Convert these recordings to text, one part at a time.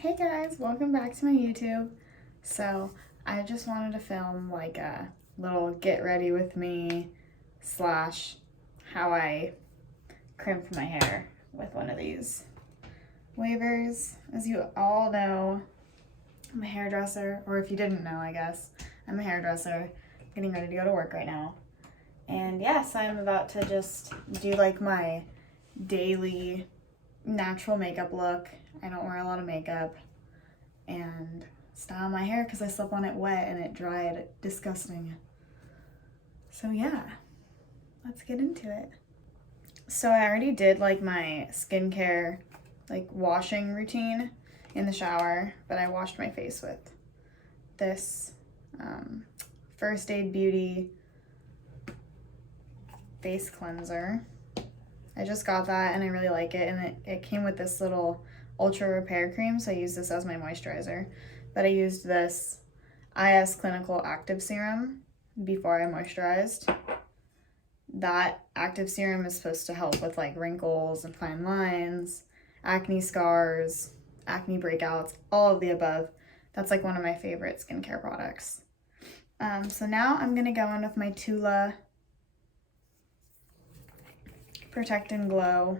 Hey guys, welcome back to my YouTube. So I just wanted to film like a little get ready with me slash how I crimp my hair with one of these wavers. As you all know, I'm a hairdresser, or if you didn't know, I guess, I'm a hairdresser getting ready to go to work right now. And yes, I'm about to just do like my daily natural makeup look. I don't wear a lot of makeup, and style my hair because I slept on it wet and it dried disgusting. So yeah, let's get into it. So I already did like my skincare like washing routine in the shower, but I washed my face with this First Aid Beauty face cleanser. I just got that and I really like it, and it came with this little ultra repair cream, so I use this as my moisturizer. But I used this AIIR Clinical Active Serum before I moisturized. That active serum is supposed to help with like wrinkles and fine lines, acne scars, acne breakouts, all of the above. That's like one of my favorite skincare products. So now I'm gonna go in with my Tula Protect Glow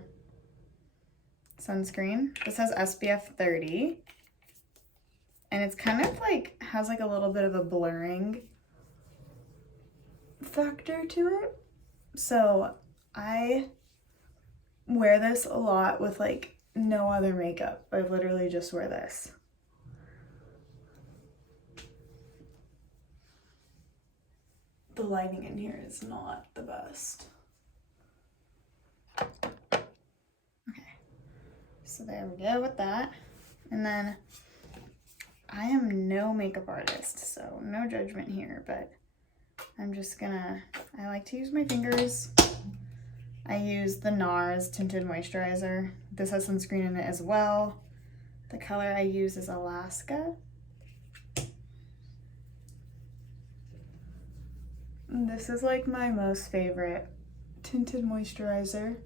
sunscreen. This has SPF 30, and it's kind of like has like a little bit of a blurring factor to it. So I wear this a lot with like no other makeup. I literally just wear this. The lighting in here is not the best. So there we go with that. And then I am no makeup artist, so no judgment here, but I'm just gonna, I like to use my fingers. I use the Nars tinted moisturizer. This has sunscreen in it as well. The color I use is Alaska. And this is like my most favorite tinted moisturizer,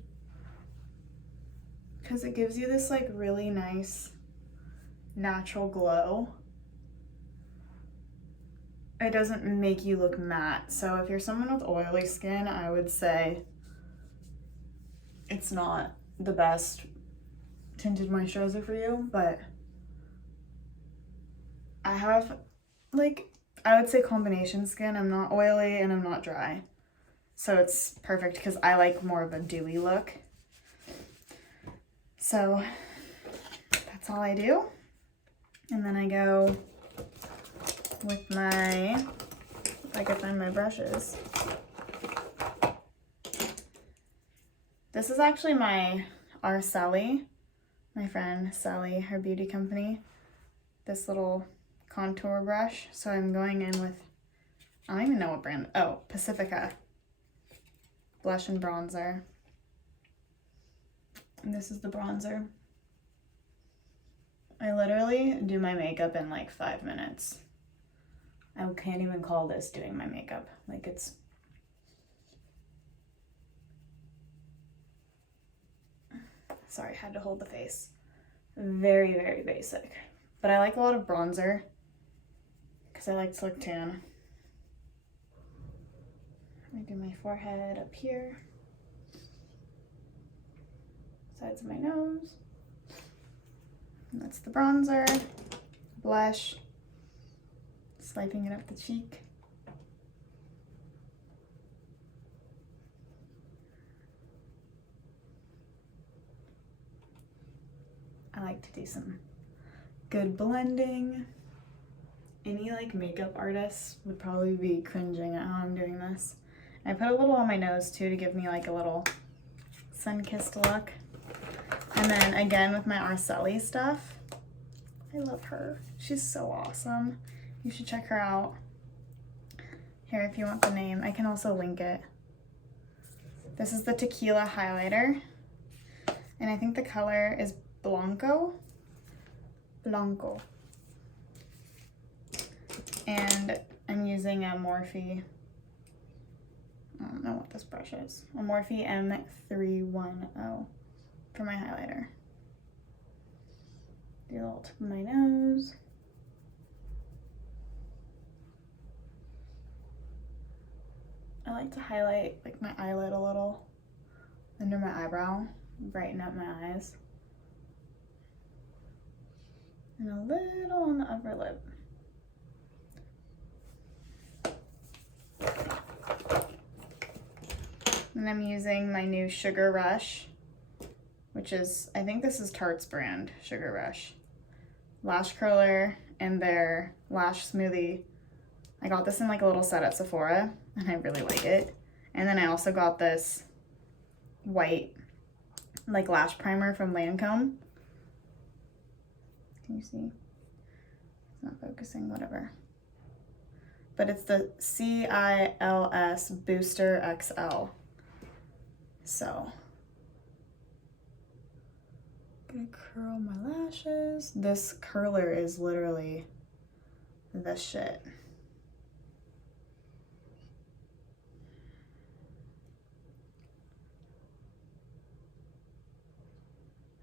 because it gives you this like really nice natural glow. It doesn't make you look matte. So if you're someone with oily skin, I would say it's not the best tinted moisturizer for you, but I have like, I would say combination skin. I'm not oily and I'm not dry. So it's perfect because I like more of a dewy look. So that's all I do. And then I go with my, if I can find my brushes. This is actually my Araceli, my friend Sally, her beauty company. This little contour brush. So I'm going in with, I don't even know what brand, oh, Pacifica blush and bronzer. And this is the bronzer. I literally do my makeup in like 5 minutes. I can't even call this doing my makeup. Like it's, sorry, I had to hold the face. Very, very basic. But I like a lot of bronzer because I like to look tan. I do my forehead up here, sides of my nose. And that's the bronzer, blush, swiping it up the cheek. I like to do some good blending. Any like makeup artist would probably be cringing at how I'm doing this. I put a little on my nose too to give me like a little sun-kissed look. And then again with my Araceli stuff. I love her. She's so awesome. You should check her out. Here, if you want the name, I can also link it. This is the Tequila highlighter. And I think the color is Blanco. Blanco. And I'm using a Morphe, I don't know what this brush is, a Morphe M310 for my highlighter. Do a little tip of my nose. I like to highlight like my eyelid a little under my eyebrow, brighten up my eyes. And a little on the upper lip. And I'm using my new Sugar Rush, which is, I think this is Tarte's brand, Sugar Rush. Lash curler and their lash smoothie. I got this in like a little set at Sephora and I really like it. And then I also got this white like lash primer from Lancome. Can you see? It's not focusing, whatever. But it's the CILS Booster XL. So, I'm gonna curl my lashes. This curler is literally the shit.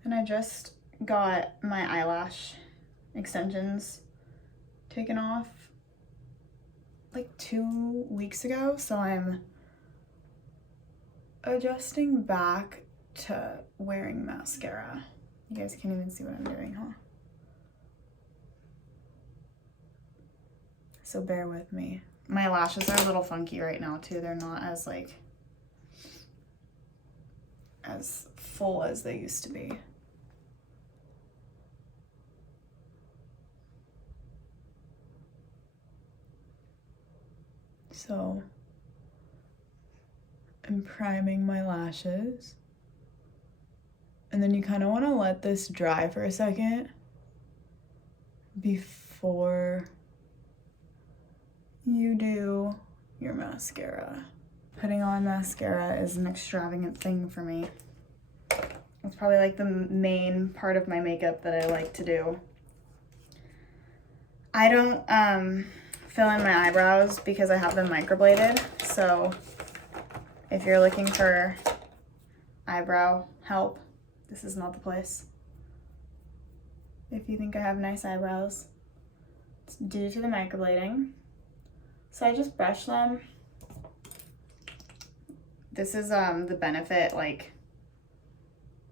And I just got my eyelash extensions taken off like 2 weeks ago, so I'm adjusting back to wearing mascara. You guys can't even see what I'm doing, huh? So bear with me. My lashes are a little funky right now too. They're not as like as full as they used to be. So I'm priming my lashes. And then you kind of want to let this dry for a second before you do your mascara. Putting on mascara is an extravagant thing for me. It's probably like the main part of my makeup that I like to do. I don't fill in my eyebrows because I have them microbladed. So if you're looking for eyebrow help, this is not the place. If you think I have nice eyebrows, it's due to the microblading. So I just brush them. This is the Benefit, like,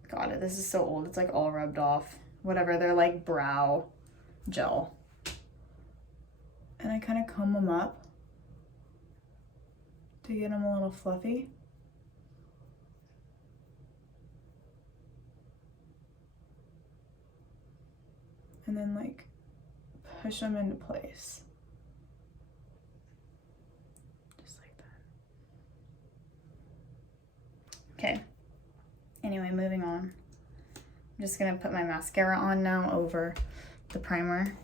God, this is so old. It's like all rubbed off. Whatever, they're like brow gel. And I kind of comb them up to get them a little fluffy. And then like push them into place. Just like that. Okay. Anyway, moving on. I'm just gonna put my mascara on now over the primer.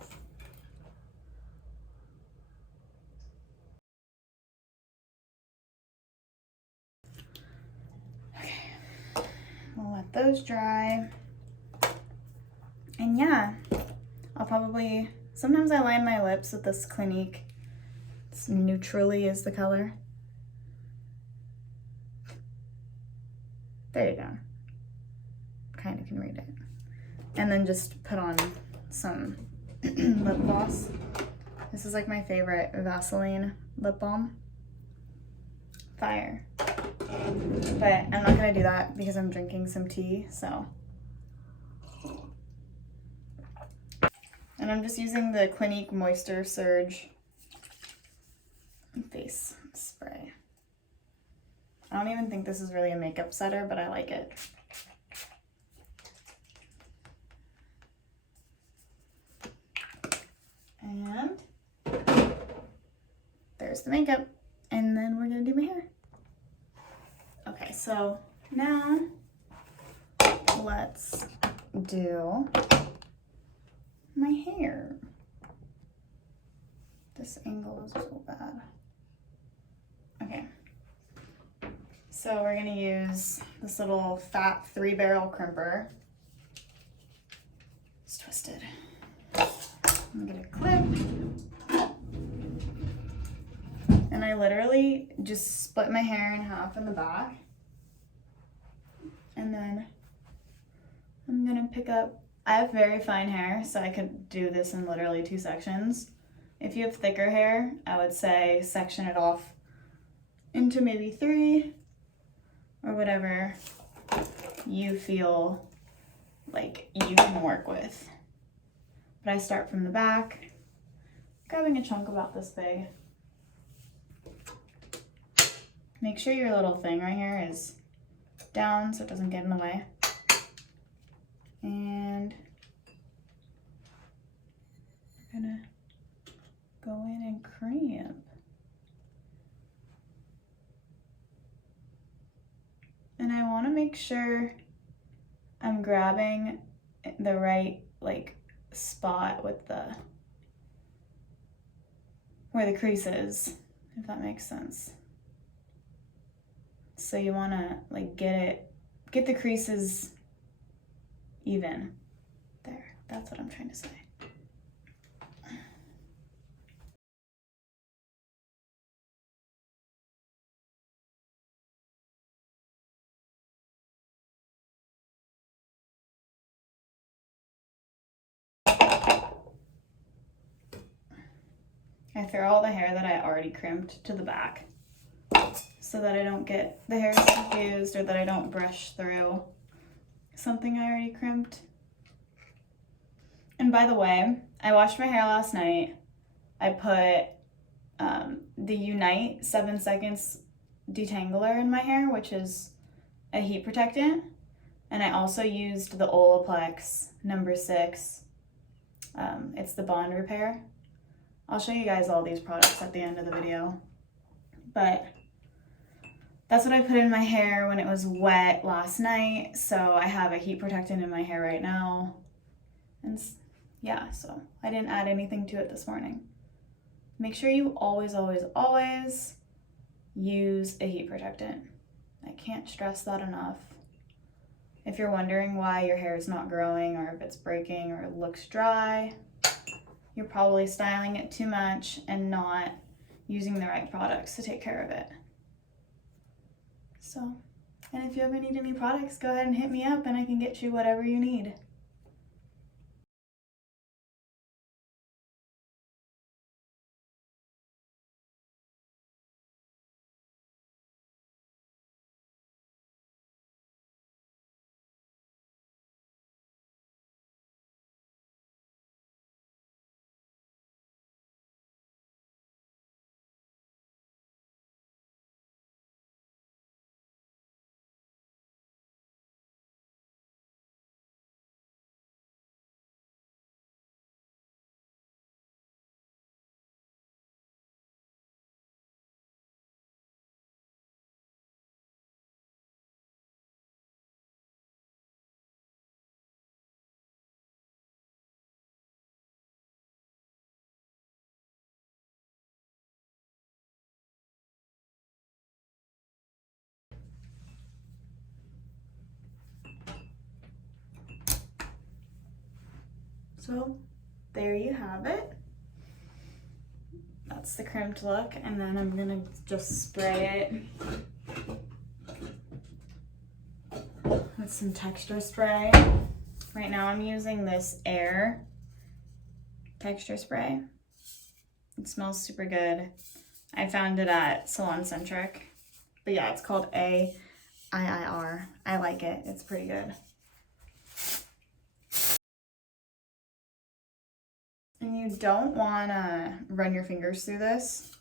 Okay. We'll let those dry. And yeah, I'll probably, sometimes I line my lips with this Clinique. It's Neutrally is the color. There you go. Kind of can read it. And then just put on some lip gloss. This is like my favorite Vaseline lip balm. Fire. But I'm not gonna do that because I'm drinking some tea, so. And I'm just using the Clinique Moisture Surge face spray. I don't even think this is really a makeup setter, but I like it. And there's the makeup. And then we're gonna do my hair. Okay, so now let's do my hair. This angle is so bad. Okay. So we're gonna use this little fat 3-barrel crimper. It's twisted. I'm gonna clip. And I literally just split my hair in half in the back. And then I'm gonna pick up I have very fine hair, so I could do this in literally 2 sections. If you have thicker hair, I would say section it off into maybe 3 or whatever you feel like you can work with. But I start from the back, grabbing a chunk about this big. Make sure your little thing right here is down so it doesn't get in the way. And I'm gonna go in and crimp. And I wanna make sure I'm grabbing the right like spot with where the crease is, if that makes sense. So you wanna like get the creases even. There, that's what I'm trying to say. I throw all the hair that I already crimped to the back so that I don't get the hairs confused or that I don't brush through something I already crimped. And by the way, I washed my hair last night. I put the Unite 7 seconds detangler in my hair, which is a heat protectant. And I also used the Olaplex No. 6. It's the bond repair. I'll show you guys all these products at the end of the video. But that's what I put in my hair when it was wet last night. So I have a heat protectant in my hair right now. And yeah, so I didn't add anything to it this morning. Make sure you always, always, always use a heat protectant. I can't stress that enough. If you're wondering why your hair is not growing or if it's breaking or it looks dry, you're probably styling it too much and not using the right products to take care of it. So, and if you ever need any products, go ahead and hit me up and I can get you whatever you need. So there you have it. That's the crimped look, and then I'm gonna just spray it with some texture spray. Right now I'm using this AIIR texture spray. It smells super good. I found it at Salon Centric. But yeah, it's called AIIR. I like it. It's pretty good. And you don't want to run your fingers through this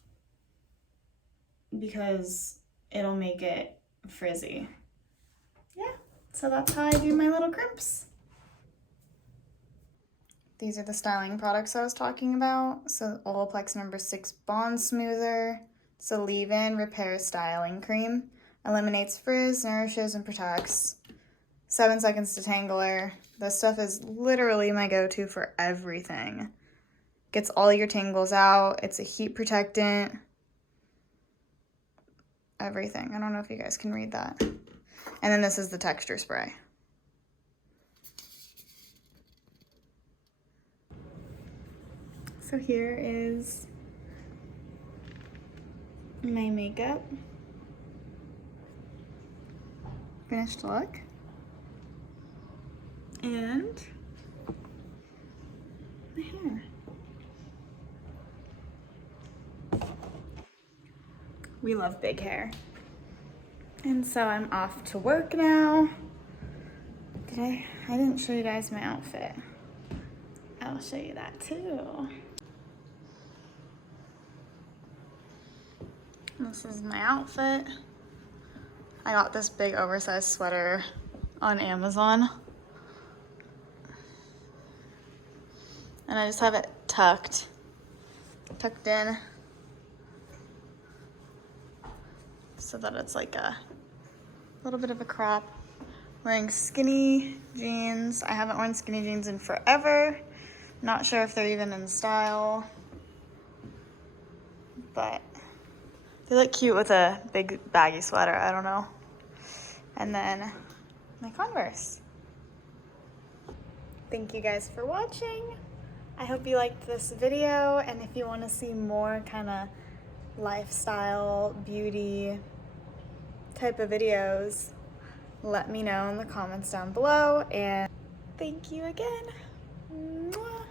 because it'll make it frizzy. Yeah, so that's how I do my little crimps. These are the styling products I was talking about. So Olaplex No. 6 Bond Smoother. It's a leave-in repair styling cream. Eliminates frizz, nourishes, and protects. 7 seconds detangler. This stuff is literally my go-to for everything. Gets all your tangles out. It's a heat protectant. Everything. I don't know if you guys can read that. And then this is the texture spray. So here is my makeup. Finished look. And We love big hair. And so I'm off to work now. I didn't show you guys my outfit. I'll show you that too. This is my outfit. I got this big oversized sweater on Amazon. And I just have it tucked in so that it's like a little bit of a crop. Wearing skinny jeans. I haven't worn skinny jeans in forever. Not sure if they're even in style, but they look cute with a big baggy sweater, I don't know. And then my Converse. Thank you guys for watching. I hope you liked this video, and if you want to see more kind of lifestyle, beauty type of videos, let me know in the comments down below, and thank you again. Mwah.